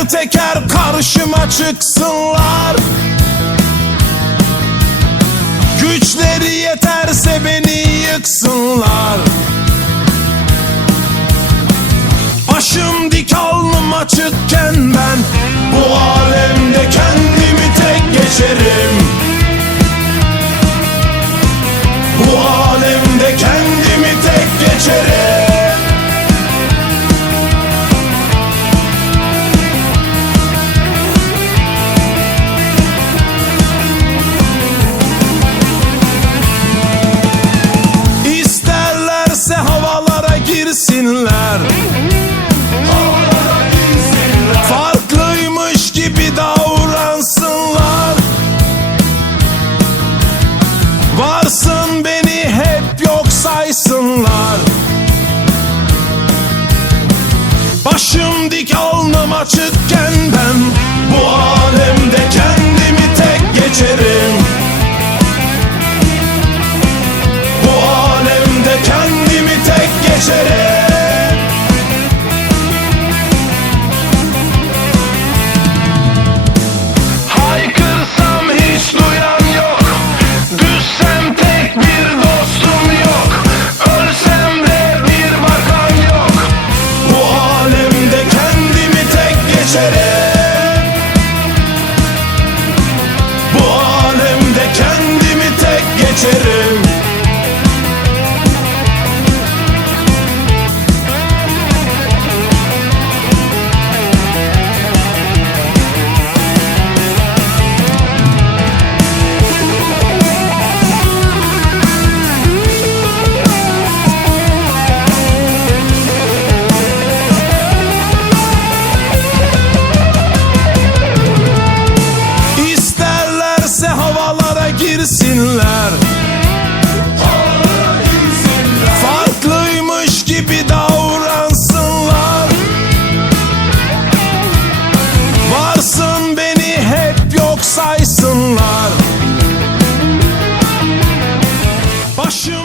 Teker teker karşıma çıksınlar. Güçleri yeterse beni yıksınlar. Başım dik alnım açıkken ben saysınlar Başım dik alnım açıkken ben Bu alemde kendimi tek geçerim bilirsinler. Farklıymış gibi davransınlar. Varsın beni hep yok saysınlar. Başım